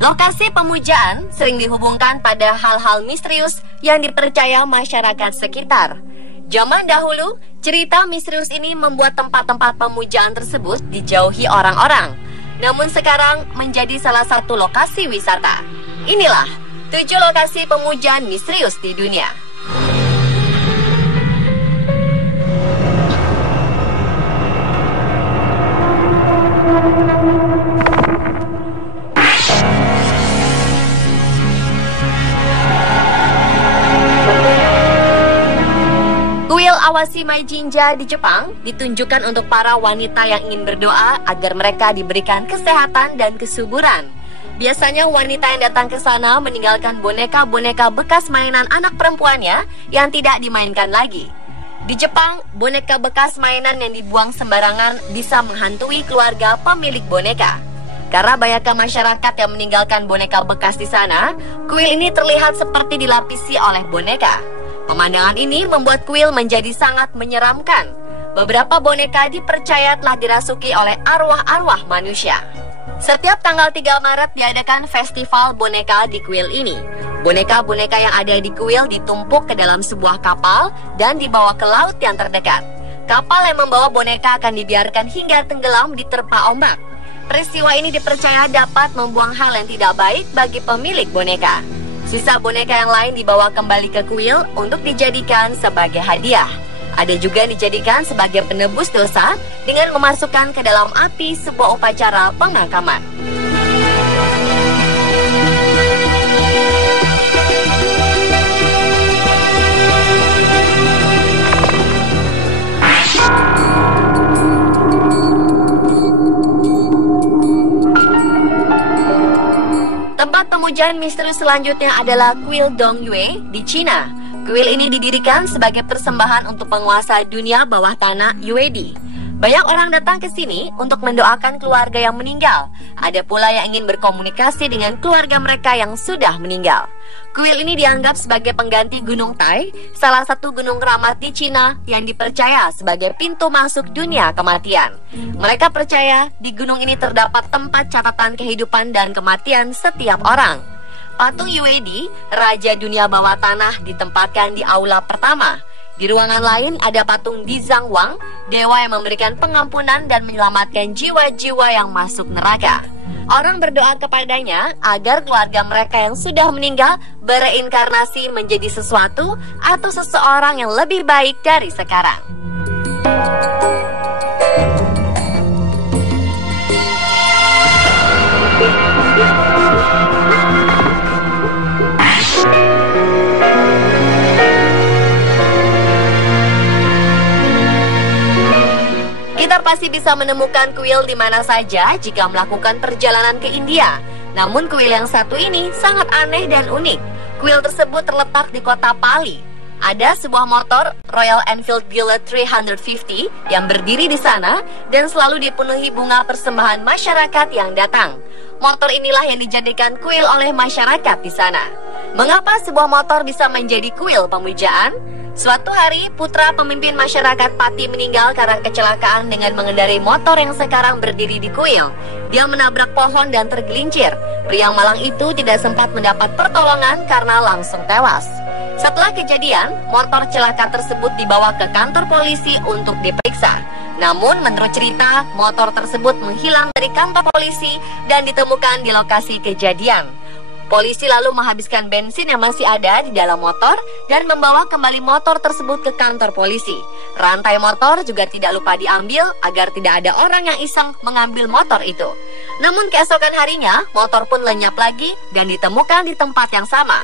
Lokasi pemujaan sering dihubungkan pada hal-hal misterius yang dipercaya masyarakat sekitar. Zaman dahulu, cerita misterius ini membuat tempat-tempat pemujaan tersebut dijauhi orang-orang. Namun sekarang menjadi salah satu lokasi wisata. Inilah 7 lokasi pemujaan misterius di dunia. Kuil Awashima Jinja di Jepang ditunjukkan untuk para wanita yang ingin berdoa agar mereka diberikan kesehatan dan kesuburan. Biasanya wanita yang datang ke sana meninggalkan boneka-boneka bekas mainan anak perempuannya yang tidak dimainkan lagi. Di Jepang, boneka bekas mainan yang dibuang sembarangan bisa menghantui keluarga pemilik boneka. Karena banyaknya masyarakat yang meninggalkan boneka bekas di sana, kuil ini terlihat seperti dilapisi oleh boneka. Pemandangan ini membuat kuil menjadi sangat menyeramkan. Beberapa boneka dipercaya telah dirasuki oleh arwah-arwah manusia. Setiap tanggal 3 Maret diadakan festival boneka di kuil ini. Boneka-boneka yang ada di kuil ditumpuk ke dalam sebuah kapal dan dibawa ke laut yang terdekat. Kapal yang membawa boneka akan dibiarkan hingga tenggelam diterpa ombak. Peristiwa ini dipercaya dapat membuang hal yang tidak baik bagi pemilik boneka. Sisa boneka yang lain dibawa kembali ke kuil untuk dijadikan sebagai hadiah. Ada juga yang dijadikan sebagai penebus dosa dengan memasukkan ke dalam api sebuah upacara pemakaman. Tempat pemujaan misterius selanjutnya adalah kuil Dongyue di Cina. Kuil ini didirikan sebagai persembahan untuk penguasa dunia bawah tanah Yuedi. Banyak orang datang ke sini untuk mendoakan keluarga yang meninggal. Ada pula yang ingin berkomunikasi dengan keluarga mereka yang sudah meninggal. Kuil ini dianggap sebagai pengganti Gunung Tai, salah satu gunung keramat di Cina yang dipercaya sebagai pintu masuk dunia kematian. Mereka percaya di gunung ini terdapat tempat catatan kehidupan dan kematian setiap orang. Patung Yuedi, Raja Dunia Bawah Tanah, ditempatkan di aula pertama. Di ruangan lain ada patung Dizang Wang, dewa yang memberikan pengampunan dan menyelamatkan jiwa-jiwa yang masuk neraka. Orang berdoa kepadanya agar keluarga mereka yang sudah meninggal bereinkarnasi menjadi sesuatu atau seseorang yang lebih baik dari sekarang. Kita pasti bisa menemukan kuil di mana saja jika melakukan perjalanan ke India. Namun kuil yang satu ini sangat aneh dan unik. Kuil tersebut terletak di kota Pali. Ada sebuah motor Royal Enfield Bullet 350 yang berdiri di sana dan selalu dipenuhi bunga persembahan masyarakat yang datang. Motor inilah yang dijadikan kuil oleh masyarakat di sana. Mengapa sebuah motor bisa menjadi kuil pemujaan? Suatu hari, putra pemimpin masyarakat Pati meninggal karena kecelakaan dengan mengendarai motor yang sekarang berdiri di kuil. Dia menabrak pohon dan tergelincir. Pria malang itu tidak sempat mendapat pertolongan karena langsung tewas. Setelah kejadian, motor celaka tersebut dibawa ke kantor polisi untuk diperiksa. Namun, menurut cerita, motor tersebut menghilang dari kantor polisi dan ditemukan di lokasi kejadian. Polisi lalu menghabiskan bensin yang masih ada di dalam motor dan membawa kembali motor tersebut ke kantor polisi. Rantai motor juga tidak lupa diambil agar tidak ada orang yang iseng mengambil motor itu. Namun keesokan harinya, motor pun lenyap lagi dan ditemukan di tempat yang sama.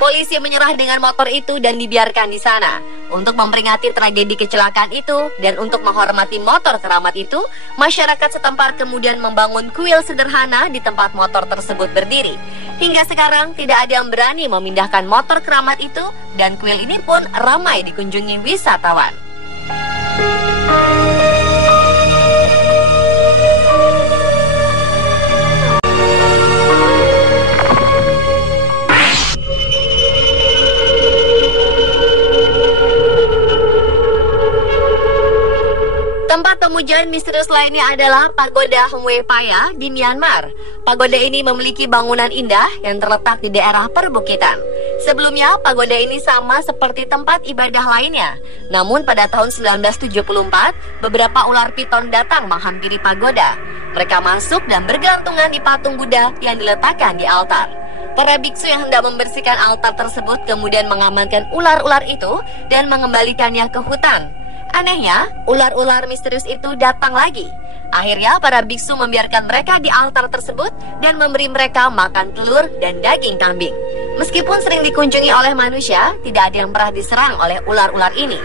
Polisi menyerah dengan motor itu dan dibiarkan di sana. Untuk memperingati tragedi kecelakaan itu dan untuk menghormati motor keramat itu, masyarakat setempat kemudian membangun kuil sederhana di tempat motor tersebut berdiri. Hingga sekarang tidak ada yang berani memindahkan motor keramat itu dan kuil ini pun ramai dikunjungi wisatawan. Tempat pemujaan misterius lainnya adalah Pagoda Hongwe Paya di Myanmar. Pagoda ini memiliki bangunan indah yang terletak di daerah perbukitan. Sebelumnya, pagoda ini sama seperti tempat ibadah lainnya. Namun pada tahun 1974, beberapa ular piton datang menghampiri pagoda. Mereka masuk dan bergelantungan di patung Buddha yang diletakkan di altar. Para biksu yang hendak membersihkan altar tersebut kemudian mengamankan ular-ular itu dan mengembalikannya ke hutan. Anehnya, ular-ular misterius itu datang lagi. Akhirnya, para biksu membiarkan mereka di altar tersebut dan memberi mereka makan telur dan daging kambing. Meskipun sering dikunjungi oleh manusia, tidak ada yang pernah diserang oleh ular-ular ini.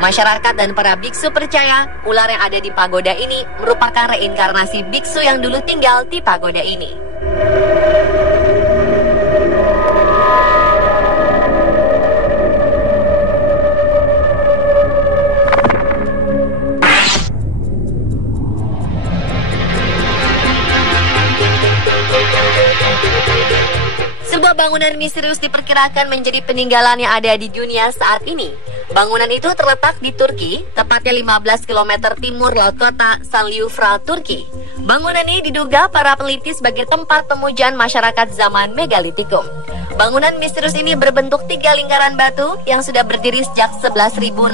Masyarakat dan para biksu percaya ular yang ada di pagoda ini merupakan reinkarnasi biksu yang dulu tinggal di pagoda ini. Sebuah bangunan misterius diperkirakan menjadi peninggalan yang ada di dunia saat ini. Bangunan itu terletak di Turki, tepatnya 15 km timur laut kota Sanliurfa, Turki. Bangunan ini diduga para peneliti sebagai tempat pemujaan masyarakat zaman Megalitikum. Bangunan misterius ini berbentuk 3 lingkaran batu yang sudah berdiri sejak 11.600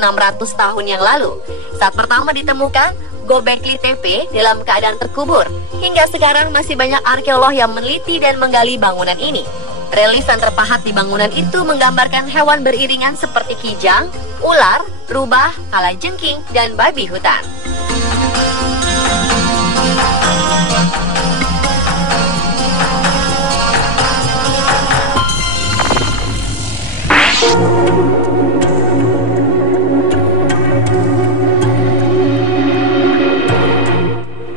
tahun yang lalu. Saat pertama ditemukan, Göbekli Tepe dalam keadaan terkubur. Hingga sekarang masih banyak arkeolog yang meneliti dan menggali bangunan ini. Relief yang terpahat di bangunan itu menggambarkan hewan beriringan seperti kijang, ular, rubah, kalajengking, dan babi hutan.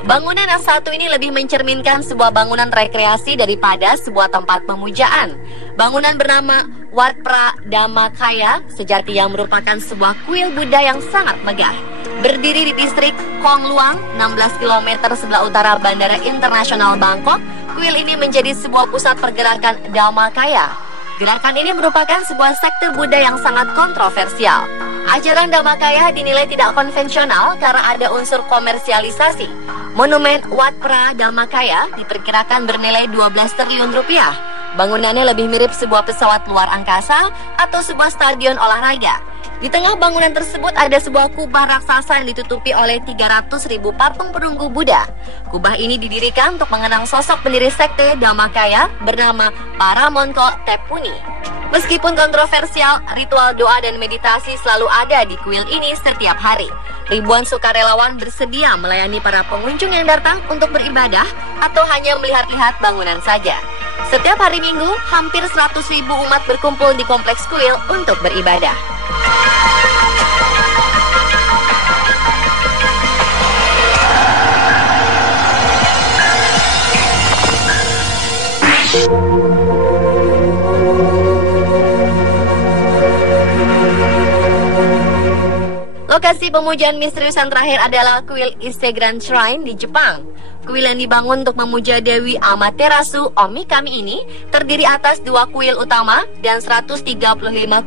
Bangunan yang satu ini lebih mencerminkan sebuah bangunan rekreasi daripada sebuah tempat pemujaan. Bangunan bernama Wat Phra Dhammakaya sejati yang merupakan sebuah kuil Buddha yang sangat megah. Berdiri di distrik Khong Luang, 16 km sebelah utara Bandara Internasional Bangkok, kuil ini menjadi sebuah pusat pergerakan Dhammakaya. Gerakan ini merupakan sebuah sekte Buddha yang sangat kontroversial. Ajaran Dhammakaya dinilai tidak konvensional karena ada unsur komersialisasi. Monumen Wat Phra Dhammakaya diperkirakan bernilai 12 triliun rupiah. Bangunannya lebih mirip sebuah pesawat luar angkasa atau sebuah stadion olahraga. Di tengah bangunan tersebut ada sebuah kubah raksasa yang ditutupi oleh 300.000 patung perunggu Buddha. Kubah ini didirikan untuk mengenang sosok pendiri sekte Dhammakaya bernama Paramonko Tepuni. Meskipun kontroversial, ritual doa dan meditasi selalu ada di kuil ini setiap hari. Ribuan sukarelawan bersedia melayani para pengunjung yang datang untuk beribadah atau hanya melihat-lihat bangunan saja. Setiap hari Minggu, hampir 100.000 umat berkumpul di kompleks kuil untuk beribadah. Lokasi pemujaan misterius yang terakhir adalah kuil Isegan Shrine di Jepang. Kuil yang dibangun untuk memuja Dewi Amaterasu Omikami ini terdiri atas 2 kuil utama dan 135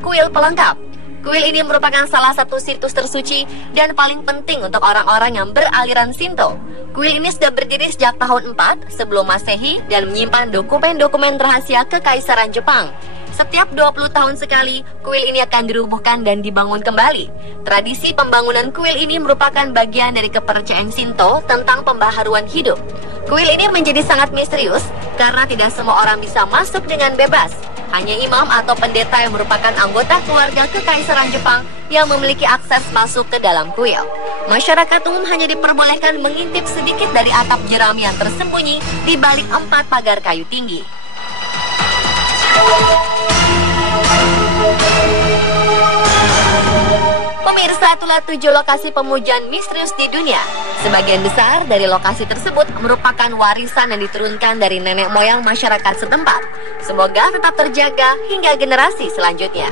kuil pelengkap. Kuil ini merupakan salah satu situs tersuci dan paling penting untuk orang-orang yang beraliran Shinto. Kuil ini sudah berdiri sejak tahun 4 sebelum Masehi dan menyimpan dokumen-dokumen rahasia Kekaisaran Jepang. Setiap 20 tahun sekali, kuil ini akan dirubuhkan dan dibangun kembali. Tradisi pembangunan kuil ini merupakan bagian dari kepercayaan Shinto tentang pembaharuan hidup. Kuil ini menjadi sangat misterius karena tidak semua orang bisa masuk dengan bebas. Hanya imam atau pendeta yang merupakan anggota keluarga Kekaisaran Jepang yang memiliki akses masuk ke dalam kuil. Masyarakat umum hanya diperbolehkan mengintip sedikit dari atap jerami yang tersembunyi di balik 4 pagar kayu tinggi. Pemirsa, itulah 7 lokasi pemujaan misterius di dunia. Sebagian besar dari lokasi tersebut merupakan warisan yang diturunkan dari nenek moyang masyarakat setempat. Semoga tetap terjaga hingga generasi selanjutnya.